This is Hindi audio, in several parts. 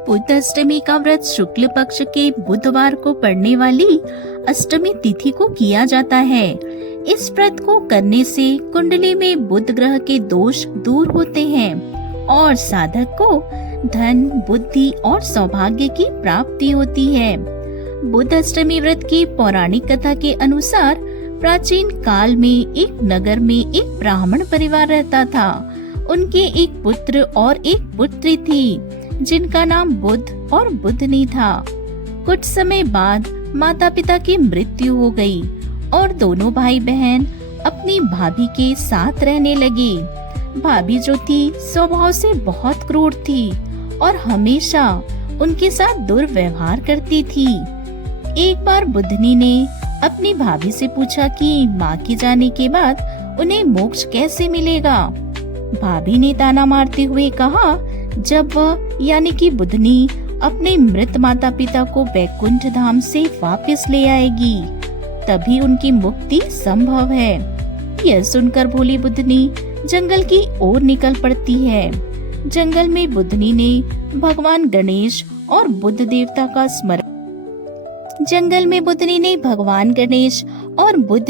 बुध अष्टमी का व्रत शुक्ल पक्ष के बुधवार को पड़ने वाली अष्टमी तिथि को किया जाता है। इस व्रत को करने से कुंडली में बुध ग्रह के दोष दूर होते हैं और साधक को धन, बुद्धि और सौभाग्य की प्राप्ति होती है। बुध अष्टमी व्रत की पौराणिक कथा के अनुसार प्राचीन काल में एक नगर में एक ब्राह्मण परिवार रहता था। उनके एक पुत्र और एक पुत्री थी जिनका नाम बुध और बुधनी था। कुछ समय बाद माता पिता की मृत्यु हो गई और दोनों भाई बहन अपनी भाभी के साथ रहने लगे। भाभी जो थी स्वभाव से बहुत क्रूर थी और हमेशा उनके साथ दुर्व्यवहार करती थी। एक बार बुधनी ने अपनी भाभी से पूछा कि माँ के जाने के बाद उन्हें मोक्ष कैसे मिलेगा। भाभी ने ताना मारते हुए कहा, जब वह यानी कि बुधनी अपने मृत माता पिता को वैकुंठ धाम से वापस ले आएगी तभी उनकी मुक्ति संभव है। यह सुनकर भोली बुधनी जंगल की ओर निकल पड़ती है। जंगल में बुधनी ने भगवान गणेश और बुध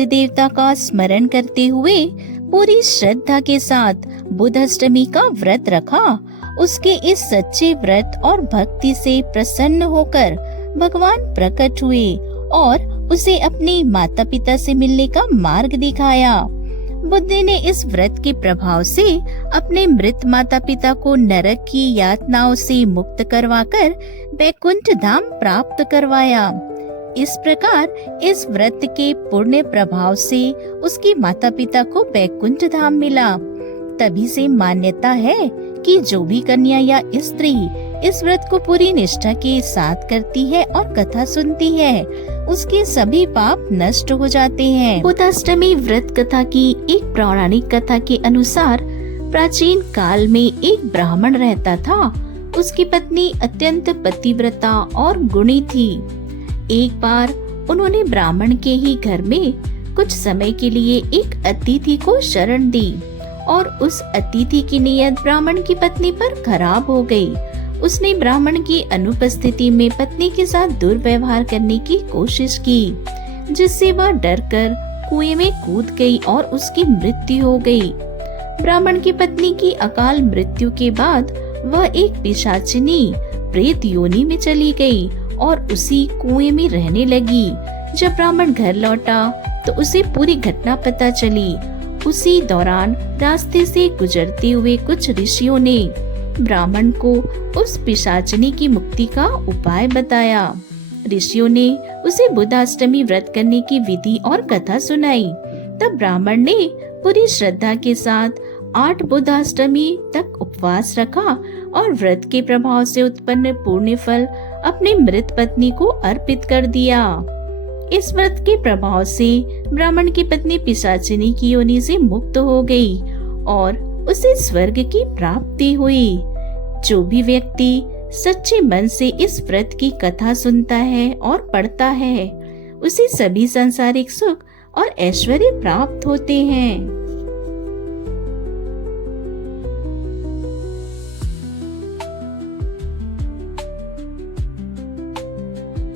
देवता का स्मरण करते हुए पूरी श्रद्धा के साथ बुध अष्टमी का व्रत रखा। उसके इस सच्चे व्रत और भक्ति से प्रसन्न होकर भगवान प्रकट हुए और उसे अपने माता पिता से मिलने का मार्ग दिखाया। बुद्ध ने इस व्रत के प्रभाव से अपने मृत माता पिता को नरक की यातनाओं से मुक्त करवाकर वैकुंठ धाम प्राप्त करवाया। इस प्रकार इस व्रत के पुण्य प्रभाव से उसकी माता पिता को वैकुंठ धाम मिला। तभी से मान्यता है कि जो भी कन्या या स्त्री इस व्रत को पूरी निष्ठा के साथ करती है और कथा सुनती है, उसके सभी पाप नष्ट हो जाते हैं। बुध अष्टमी व्रत कथा की एक पौराणिक कथा के अनुसार प्राचीन काल में एक ब्राह्मण रहता था। उसकी पत्नी अत्यंत पतिव्रता और गुणी थी। एक बार उन्होंने ब्राह्मण के ही घर में कुछ समय के लिए एक अतिथि को शरण दी और उस अतिथि की नीयत ब्राह्मण की पत्नी पर खराब हो गई। उसने ब्राह्मण की अनुपस्थिति में पत्नी के साथ दुर्व्यवहार करने की कोशिश की, जिससे वह डरकर कुएं में कूद गई और उसकी मृत्यु हो गई। ब्राह्मण की पत्नी की अकाल मृत्यु के बाद वह एक पिशाचिनी प्रेत योनि में चली गई और उसी कुएं में रहने लगी। जब ब्राह्मण घर लौटा तो उसे पूरी घटना पता चली। उसी दौरान रास्ते से गुजरते हुए कुछ ऋषियों ने ब्राह्मण को उस पिशाचिनी की मुक्ति का उपाय बताया। ऋषियों ने उसे बुधाष्टमी व्रत करने की विधि और कथा सुनाई। तब ब्राह्मण ने पूरी श्रद्धा के साथ 8 बुधाष्टमी तक उपवास रखा और व्रत के प्रभाव से उत्पन्न पुण्य फल अपनी मृत पत्नी को अर्पित कर दिया। इस व्रत के प्रभाव से ब्राह्मण की पत्नी पिशाचिनी की योनि से मुक्त हो गई और उसे स्वर्ग की प्राप्ति हुई। जो भी व्यक्ति सच्चे मन से इस व्रत की कथा सुनता है और पढ़ता है, उसे सभी सांसारिक सुख और ऐश्वर्य प्राप्त होते हैं।